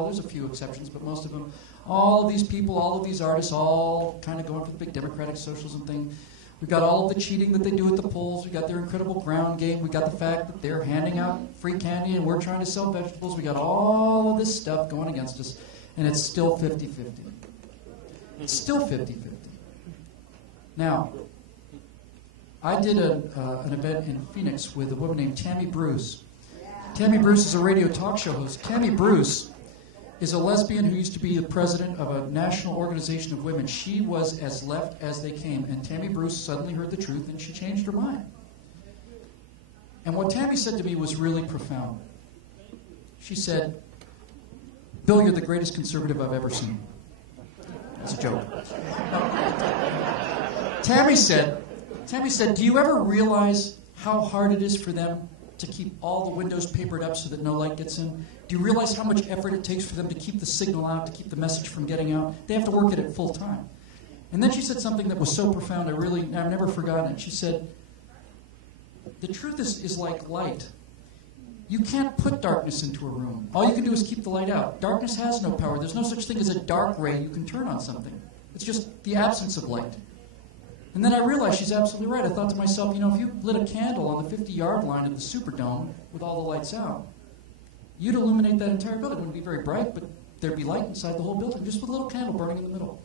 well, there's a few exceptions, but most of them, all of these people, all of these artists, all kind of going for the big democratic socialism thing. We've got all of the cheating that they do at the polls. We've got their incredible ground game. We've got the fact that they're handing out free candy and we're trying to sell vegetables. We've got all of this stuff going against us, and it's still 50-50. It's still 50-50. Now, I did an event in Phoenix with a woman named Tammy Bruce. Tammy Bruce is a radio talk show host. Tammy Bruce is a lesbian who used to be the president of a national organization of women. She was as left as they came, and Tammy Bruce suddenly heard the truth, and she changed her mind. And what Tammy said to me was really profound. She said, "Bill, you're the greatest conservative I've ever seen." That's a joke. Tammy said, "Do you ever realize how hard it is for them to keep all the windows papered up so that no light gets in? Do you realize how much effort it takes for them to keep the signal out, to keep the message from getting out? They have to work at it full time." And then she said something that was so profound, I've never forgotten it. She said, "The truth is like light. You can't put darkness into a room. All you can do is keep the light out. Darkness has no power. There's no such thing as a dark ray you can turn on something. It's just the absence of light." And then I realized she's absolutely right. I thought to myself, you know, if you lit a candle on the 50-yard line of the Superdome with all the lights out, you'd illuminate that entire building. It wouldn't be very bright, but there'd be light inside the whole building, just with a little candle burning in the middle.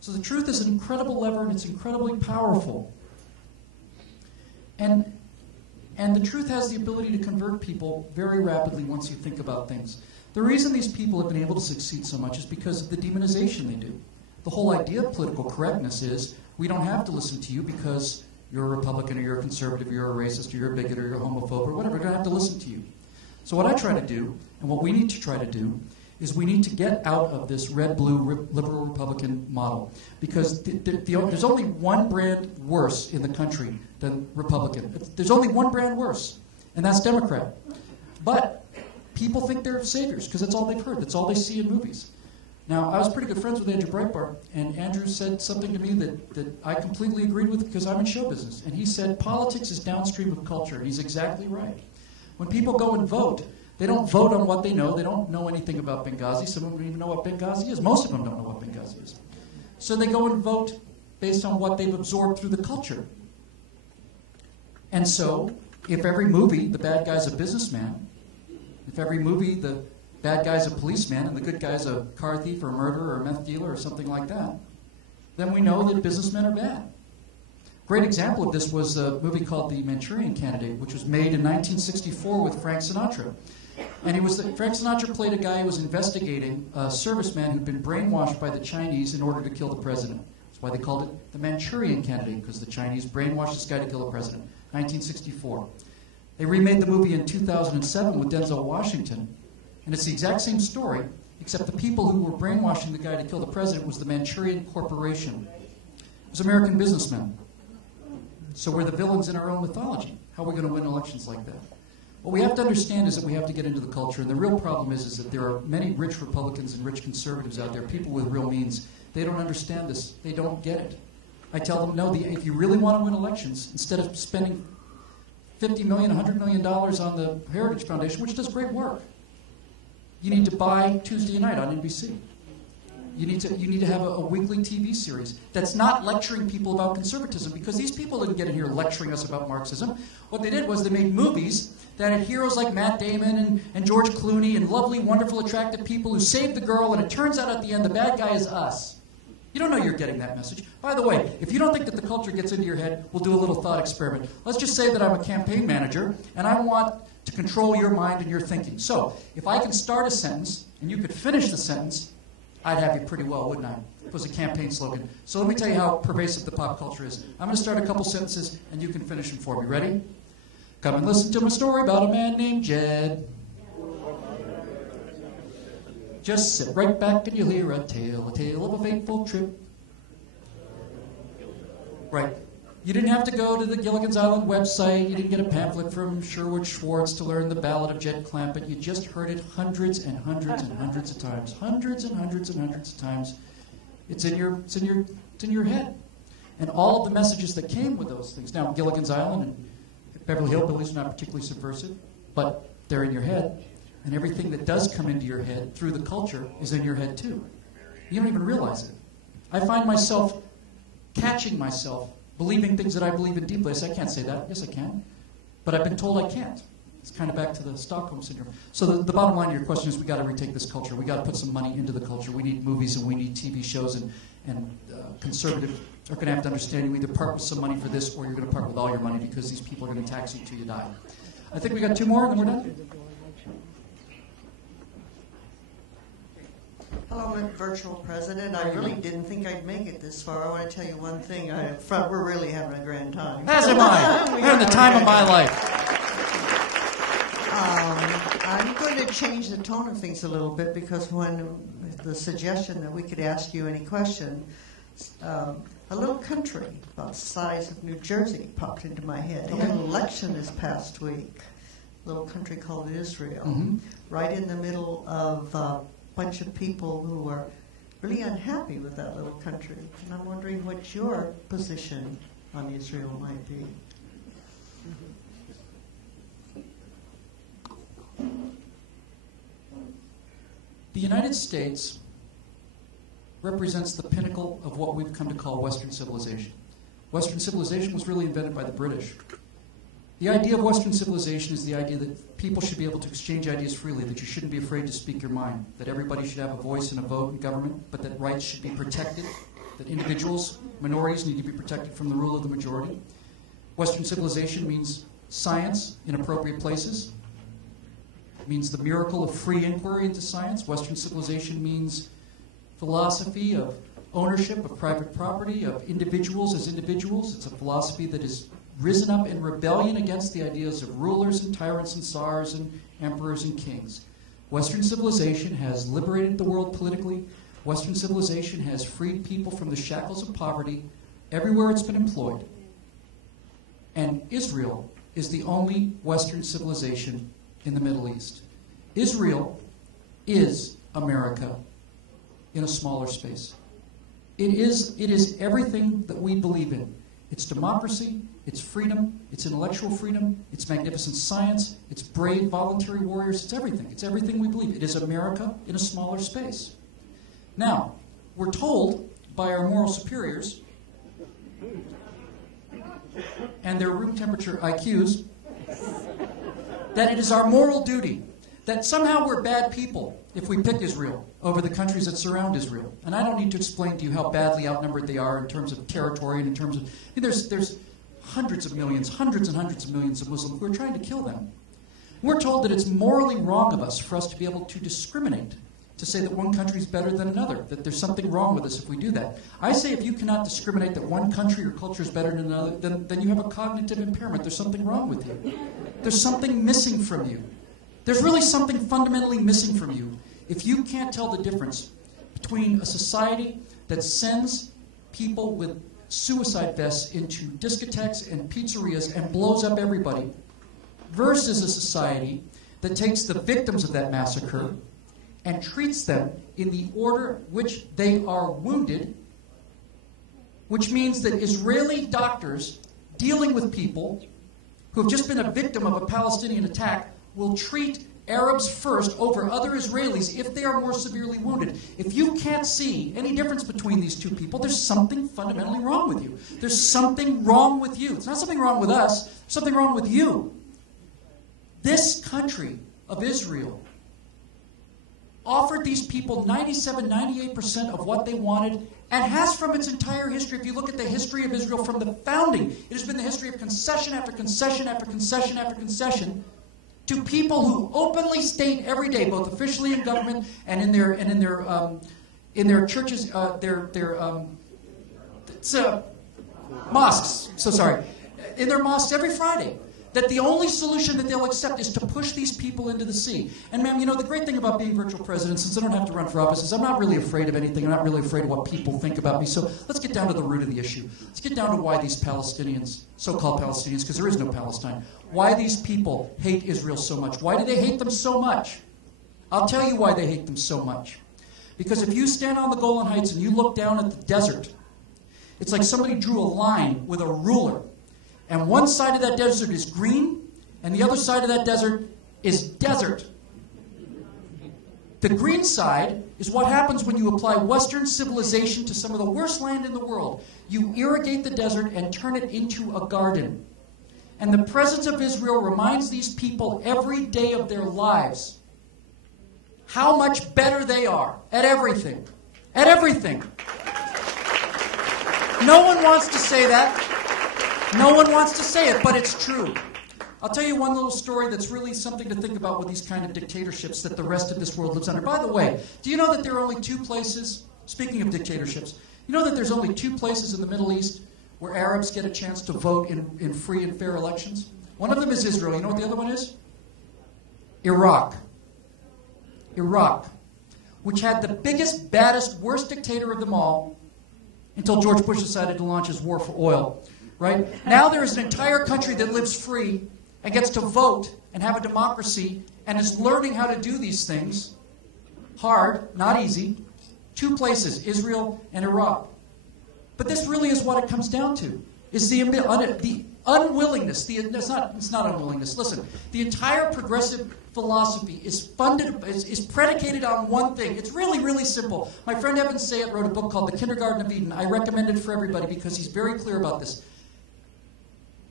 So the truth is an incredible lever, and it's incredibly powerful. And the truth has the ability to convert people very rapidly once you think about things. The reason these people have been able to succeed so much is because of the demonization they do. The whole idea of political correctness is we don't have to listen to you because you're a Republican or you're a conservative or you're a racist or you're a bigot or you're a homophobe or whatever. We don't have to listen to you. So what I try to do, and what we need to try to do, is we need to get out of this red-blue liberal Republican model. Because there's only one brand worse in the country than Republican. There's only one brand worse, and that's Democrat. But people think they're saviors because that's all they've heard. That's all they see in movies. Now, I was pretty good friends with Andrew Breitbart, and Andrew said something to me that I completely agreed with because I'm in show business. And he said, politics is downstream of culture. And he's exactly right. When people go and vote, they don't vote on what they know. They don't know anything about Benghazi. Some of them don't even know what Benghazi is. Most of them don't know what Benghazi is. So they go and vote based on what they've absorbed through the culture. And so, if every movie, the bad guy's a businessman, if every movie, the bad guy's a policeman and the good guy's a car thief or a murderer or a meth dealer or something like that, then we know that businessmen are bad. Great example of this was a movie called The Manchurian Candidate, which was made in 1964 with Frank Sinatra. And Frank Sinatra played a guy who was investigating a serviceman who'd been brainwashed by the Chinese in order to kill the president. That's why they called it The Manchurian Candidate, because the Chinese brainwashed this guy to kill the president. 1964. They remade the movie in 2007 with Denzel Washington. And it's the exact same story, except the people who were brainwashing the guy to kill the president was the Manchurian Corporation. It was American businessmen. So we're the villains in our own mythology. How are we going to win elections like that? What we have to understand is that we have to get into the culture. And the real problem is that there are many rich Republicans and rich conservatives out there, people with real means. They don't understand this. They don't get it. I tell them, no, if you really want to win elections, instead of spending $50 million, $100 million on the Heritage Foundation, which does great work, you need to buy Tuesday Night on NBC. You need to have a weekly TV series that's not lecturing people about conservatism, because these people didn't get in here lecturing us about Marxism. What they did was they made movies that had heroes like Matt Damon and George Clooney and lovely, wonderful, attractive people who saved the girl, and it turns out at the end the bad guy is us. You don't know you're getting that message. By the way, if you don't think that the culture gets into your head, we'll do a little thought experiment. Let's just say that I'm a campaign manager, and I want to control your mind and your thinking. So, if I can start a sentence, and you could finish the sentence, I'd have you pretty well, wouldn't I? If it was a campaign slogan. So let me tell you how pervasive the pop culture is. I'm going to start a couple sentences, and you can finish them for me. Ready? Come and listen to my story about a man named Jed. Just sit right back and you'll hear a tale of a fateful trip. Right. You didn't have to go to the Gilligan's Island website. You didn't get a pamphlet from Sherwood Schwartz to learn the Ballad of Jed Clampett. You just heard it hundreds and hundreds and hundreds of times. Hundreds and hundreds and hundreds of times. It's in your head. And all of the messages that came with those things. Now, Gilligan's Island and Beverly Hillbillies are not particularly subversive, but they're in your head. And everything that does come into your head through the culture is in your head too. You don't even realize it. I find myself catching myself believing things that I believe in deeply. I say, I can't say that. Yes, I can. But I've been told I can't. It's kind of back to the Stockholm Syndrome. So the bottom line of your question is we got to retake this culture. We got to put some money into the culture. We need movies and we need TV shows, and conservatives are going to have to understand you either part with some money for this or you're going to part with all your money because these people are going to tax you till you die. I think we got 2 more and then we're done. Hello, I'm virtual president. I really didn't think I'd make it this far. I want to tell you one thing. Up front, we're really having a grand time. As am I. We're having the time of my life. I'm going to change the tone of things a little bit because when the suggestion that we could ask you any question, a little country about the size of New Jersey popped into my head. They had an election this past week. A little country called Israel, right in the middle of a bunch of people who were really unhappy with that little country. And I'm wondering what your position on Israel might be. The United States represents the pinnacle of what we've come to call Western civilization. Western civilization was really invented by the British. The idea of Western civilization is the idea that people should be able to exchange ideas freely, that you shouldn't be afraid to speak your mind, that everybody should have a voice and a vote in government, but that rights should be protected, that individuals, minorities need to be protected from the rule of the majority. Western civilization means science in appropriate places. It means the miracle of free inquiry into science. Western civilization means philosophy of ownership of private property, of individuals as individuals. It's a philosophy that has risen up in rebellion against the ideas of rulers and tyrants and tsars and emperors and kings. Western civilization has liberated the world politically. Western civilization has freed people from the shackles of poverty everywhere it's been employed. And Israel is the only Western civilization in the Middle East. Israel is America in a smaller space. It is everything that we believe in. It's democracy, it's freedom, it's intellectual freedom, it's magnificent science, it's brave voluntary warriors, it's everything. It's everything we believe. It is America in a smaller space. Now, we're told by our moral superiors and their room temperature IQs that it is our moral duty, that somehow we're bad people if we pick Israel over the countries that surround Israel. And I don't need to explain to you how badly outnumbered they are in terms of territory and in terms of... I mean, there's hundreds and hundreds of millions of Muslims who are trying to kill them. We're told that it's morally wrong of us for us to be able to discriminate, to say that one country is better than another, that there's something wrong with us if we do that. I say if you cannot discriminate that one country or culture is better than another, then you have a cognitive impairment. There's something wrong with you. There's something missing from you. There's really something fundamentally missing from you if you can't tell the difference between a society that sends people with suicide vests into discotheques and pizzerias and blows up everybody versus a society that takes the victims of that massacre and treats them in the order which they are wounded, which means that Israeli doctors dealing with people who have just been a victim of a Palestinian attack will treat Arabs first over other Israelis if they are more severely wounded. If you can't see any difference between these two people, there's something fundamentally wrong with you. There's something wrong with you. It's not something wrong with us. There's something wrong with you. This country of Israel offered these people 97, 98% of what they wanted and has from its entire history. If you look at the history of Israel from the founding, it has been the history of concession after concession after concession after concession to people who openly state every day, both officially in government and in their churches, mosques. So sorry, in their mosques every Friday, that the only solution that they'll accept is to push these people into the sea. And ma'am, you know, the great thing about being virtual president, since I don't have to run for office, is I'm not really afraid of anything. I'm not really afraid of what people think about me. So let's get down to the root of the issue. Let's get down to why these Palestinians, so-called Palestinians, because there is no Palestine, why these people hate Israel so much. Why do they hate them so much? I'll tell you why they hate them so much. Because if you stand on the Golan Heights and you look down at the desert, it's like somebody drew a line with a ruler. And one side of that desert is green, and the other side of that desert is desert. The green side is what happens when you apply Western civilization to some of the worst land in the world. You irrigate the desert and turn it into a garden. And the presence of Israel reminds these people every day of their lives how much better they are at everything. At everything. No one wants to say that. No one wants to say it, but it's true. I'll tell you one little story that's really something to think about with these kind of dictatorships that the rest of this world lives under. By the way, do you know that there are only two places, speaking of dictatorships, you know that there's only two places in the Middle East where Arabs get a chance to vote in free and fair elections? One of them is Israel. You know what the other one is? Iraq. Iraq, which had the biggest, baddest, worst dictator of them all until George Bush decided to launch his war for oil. Right? Now there is an entire country that lives free and gets to vote and have a democracy and is learning how to do these things. Hard, not easy. Two places, Israel and Iraq. But this really is what it comes down to, is the unwillingness. It's not unwillingness. Listen, the entire progressive philosophy is predicated on one thing. It's really, really simple. My friend Evan Sayet wrote a book called The Kindergarten of Eden. I recommend it for everybody because he's very clear about this.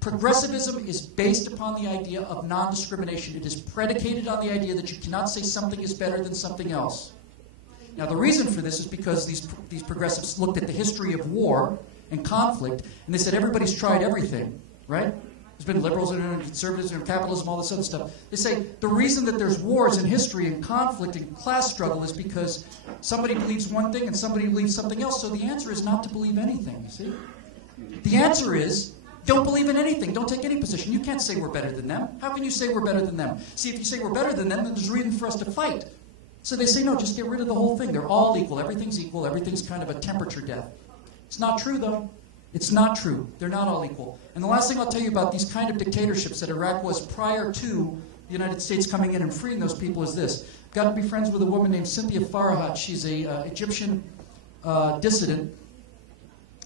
Progressivism is based upon the idea of non-discrimination. It is predicated on the idea that you cannot say something is better than something else. Now, the reason for this is because these progressives looked at the history of war and conflict, and they said everybody's tried everything, right? There's been liberals and conservatives and capitalism, all this other stuff. They say the reason that there's wars in history and conflict and class struggle is because somebody believes one thing and somebody believes something else. So the answer is not to believe anything, you see? The answer is don't believe in anything. Don't take any position. You can't say we're better than them. How can you say we're better than them? See, if you say we're better than them, then there's reason for us to fight. So they say, no, just get rid of the whole thing. They're all equal. Everything's equal. Everything's kind of a temperature death. It's not true, though. It's not true. They're not all equal. And the last thing I'll tell you about these kind of dictatorships that Iraq was prior to the United States coming in and freeing those people is this. I've got to be friends with a woman named Cynthia Farahat. She's an Egyptian dissident.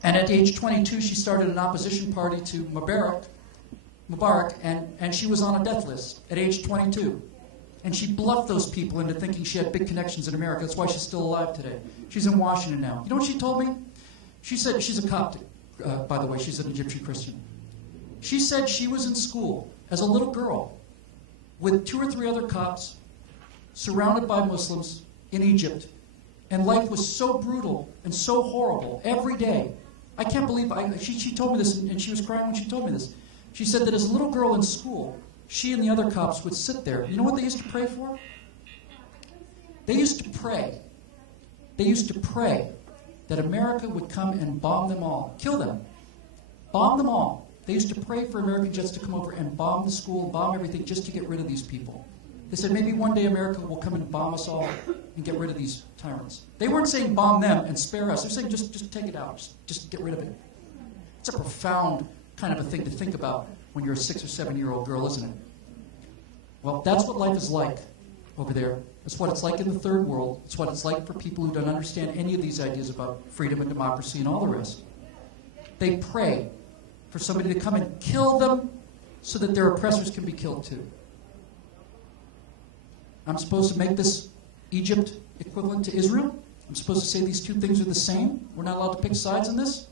And at age 22, she started an opposition party to Mubarak, and she was on a death list at age 22. And she bluffed those people into thinking she had big connections in America. That's why she's still alive today. She's in Washington now. You know what she told me? She said, she's a Coptic, by the way. She's an Egyptian Christian. She said she was in school as a little girl with 2 or 3 other Copts, surrounded by Muslims in Egypt. And life was so brutal and so horrible every day. I can't believe, she told me this, and she was crying when she told me this. She said that as a little girl in school, she and the other Copts would sit there. You know what they used to pray for? They used to pray. They used to pray that America would come and bomb them all, kill them, bomb them all. They used to pray for American jets to come over and bomb the school, bomb everything, just to get rid of these people. They said maybe one day America will come and bomb us all and get rid of these tyrants. They weren't saying bomb them and spare us. They're saying just take it out, just get rid of it. It's a profound kind of a thing to think about when you're a 6 or 7-year-old girl, isn't it? Well, that's what life is like over there. It's what it's like in the third world. It's what it's like for people who don't understand any of these ideas about freedom and democracy and all the rest. They pray for somebody to come and kill them so that their oppressors can be killed too. I'm supposed to make this Egypt equivalent to Israel? I'm supposed to say these two things are the same? We're not allowed to pick sides in this?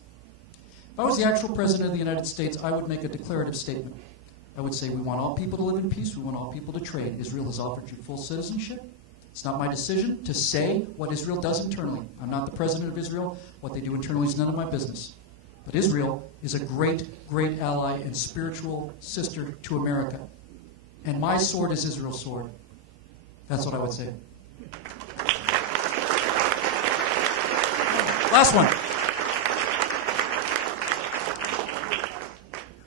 If I was the actual president of the United States, I would make a declarative statement. I would say we want all people to live in peace. We want all people to trade. Israel has offered you full citizenship. It's not my decision to say what Israel does internally. I'm not the president of Israel. What they do internally is none of my business. But Israel is a great, great ally and spiritual sister to America. And my sword is Israel's sword. That's what I would say. Last one.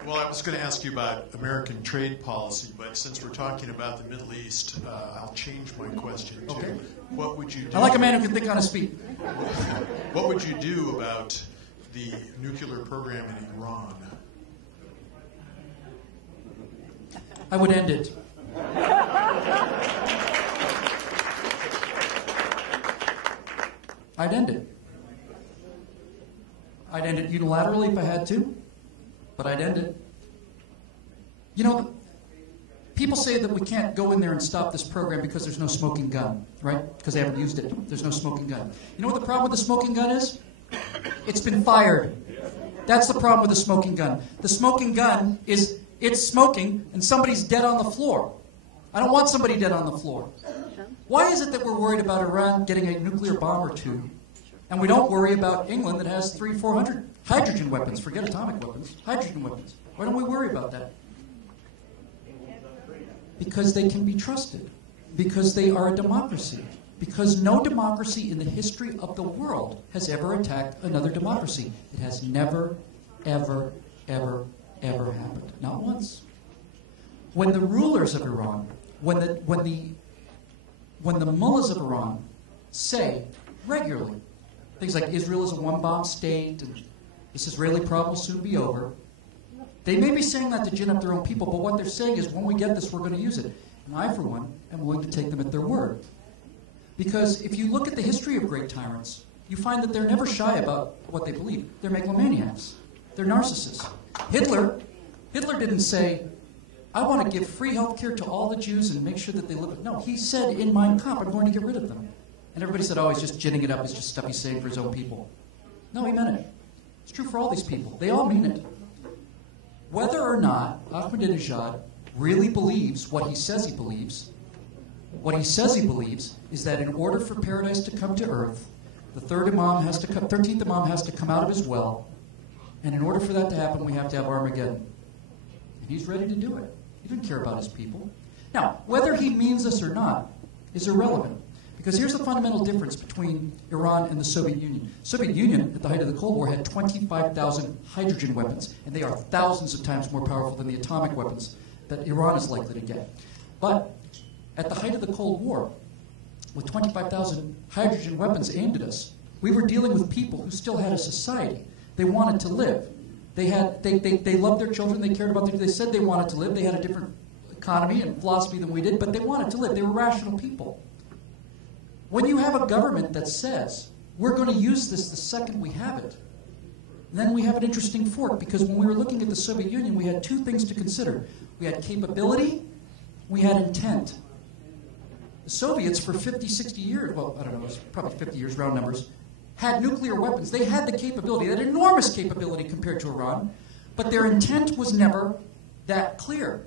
Well, I was going to ask you about American trade policy, but since we're talking about the Middle East, I'll change my question to Okay. what would you do? I like a man who can think on his feet. What would you do about the nuclear program in Iran? I would end it. I'd end it. I'd end it unilaterally if I had to, but I'd end it. You know, people say that we can't go in there and stop this program because there's no smoking gun, right? Because they haven't used it. There's no smoking gun. You know what the problem with the smoking gun is? It's been fired. That's the problem with the smoking gun. The smoking gun is, it's smoking and somebody's dead on the floor. I don't want somebody dead on the floor. Why is it that we're worried about Iran getting a nuclear bomb or two, and we don't worry about England that has 400 hydrogen weapons? Forget atomic weapons. Hydrogen weapons. Why don't we worry about that? Because they can be trusted. Because they are a democracy. Because no democracy in the history of the world has ever attacked another democracy. It has never, ever, ever, ever happened. Not once. When the rulers of Iran, when the mullahs of Iran say regularly things like Israel is a one-bomb state and this Israeli problem will soon be over, they may be saying that to gin up their own people, but what they're saying is when we get this, we're going to use it. And I, for one, am willing to take them at their word. Because if you look at the history of great tyrants, you find that they're never shy about what they believe. They're megalomaniacs. They're narcissists. Hitler didn't say, I want to give free health care to all the Jews and make sure that they live. No, he said in Mein Kampf, I'm going to get rid of them. And everybody said, oh, he's just ginning it up. It's just stuff he's saying for his own people. No, he meant it. It's true for all these people. They all mean it. Whether or not Ahmadinejad really believes what he says he believes, what he says he believes is that in order for paradise to come to earth, the 13th Imam has to come out of his well, and in order for that to happen, we have to have Armageddon. And he's ready to do it. He didn't care about his people. Now, whether he means this or not is irrelevant, because here's the fundamental difference between Iran and the Soviet Union. The Soviet Union, at the height of the Cold War, had 25,000 hydrogen weapons, and they are thousands of times more powerful than the atomic weapons that Iran is likely to get. But at the height of the Cold War, with 25,000 hydrogen weapons aimed at us, we were dealing with people who still had a society. They wanted to live. They loved their children. They cared about them. They said they wanted to live. They had a different economy and philosophy than we did, but they wanted to live. They were rational people. When you have a government that says, we're going to use this the second we have it, then we have an interesting fork, because when we were looking at the Soviet Union, we had two things to consider. We had capability, we had intent. The Soviets, for 50, 60 years, well, I don't know, it was probably 50 years, round numbers, had nuclear weapons. They had the capability, they had enormous capability compared to Iran, but their intent was never that clear.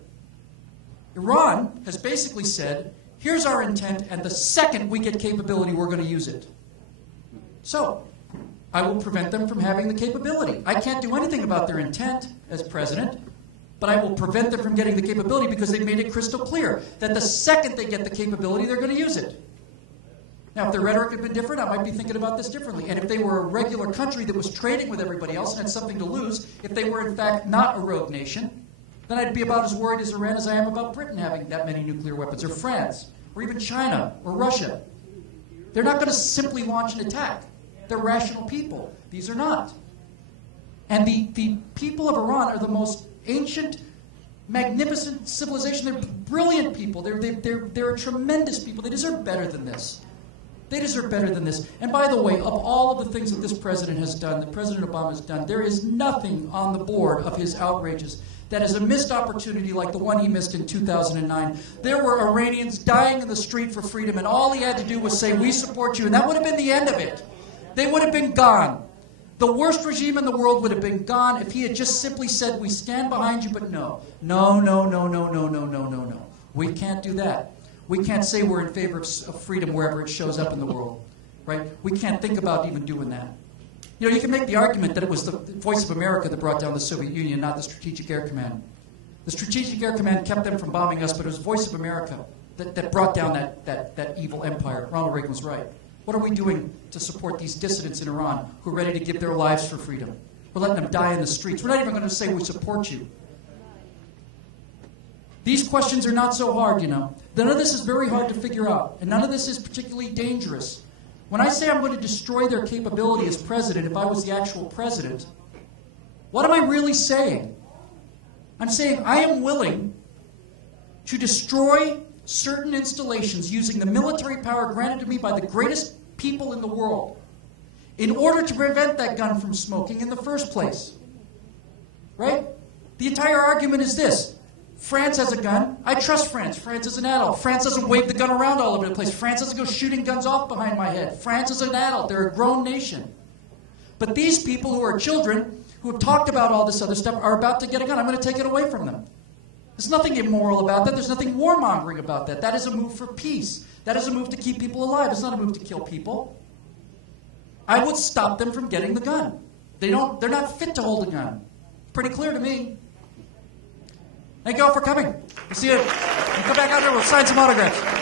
Iran has basically said, here's our intent, and the second we get capability, we're going to use it. So, I will prevent them from having the capability. I can't do anything about their intent as president, but I will prevent them from getting the capability because they've made it crystal clear that the second they get the capability, they're going to use it. Now, if their rhetoric had been different, I might be thinking about this differently. And if they were a regular country that was trading with everybody else and had something to lose, if they were in fact not a rogue nation, then I'd be about as worried as Iran as I am about Britain having that many nuclear weapons, or France, or even China, or Russia. They're not going to simply launch an attack. They're rational people. These are not. And the people of Iran are the most ancient, magnificent civilization. They're brilliant people. They're a tremendous people. They deserve better than this. They deserve better than this. And by the way, of all of the things that this president has done, that President Obama has done, there is nothing on the board of his outrages that is a missed opportunity like the one he missed in 2009. There were Iranians dying in the street for freedom, and all he had to do was say, we support you, and that would have been the end of it. They would have been gone. The worst regime in the world would have been gone if he had just simply said, we stand behind you, but no. No, no, no, no, no, no, no, no, no. We can't do that. We can't say we're in favor of freedom wherever it shows up in the world, right? We can't think about even doing that. You know, you can make the argument that it was the Voice of America that brought down the Soviet Union, not the Strategic Air Command. The Strategic Air Command kept them from bombing us, but it was Voice of America that brought down that evil empire. Ronald Reagan was right. What are we doing to support these dissidents in Iran who are ready to give their lives for freedom? We're letting them die in the streets. We're not even going to say we support you. These questions are not so hard, you know. None of this is very hard to figure out, and none of this is particularly dangerous. When I say I'm going to destroy their capability as president, if I was the actual president, what am I really saying? I'm saying I am willing to destroy certain installations using the military power granted to me by the greatest people in the world in order to prevent that gun from smoking in the first place. Right? The entire argument is this. France has a gun. I trust France. France is an adult. France doesn't wave the gun around all over the place. France doesn't go shooting guns off behind my head. France is an adult. They're a grown nation. But these people who are children, who have talked about all this other stuff, are about to get a gun. I'm going to take it away from them. There's nothing immoral about that. There's nothing warmongering about that. That is a move for peace. That is a move to keep people alive. It's not a move to kill people. I would stop them from getting the gun. They're not fit to hold a gun. Pretty clear to me. Thank you all for coming. We'll see you. Come back out here. We'll sign some autographs.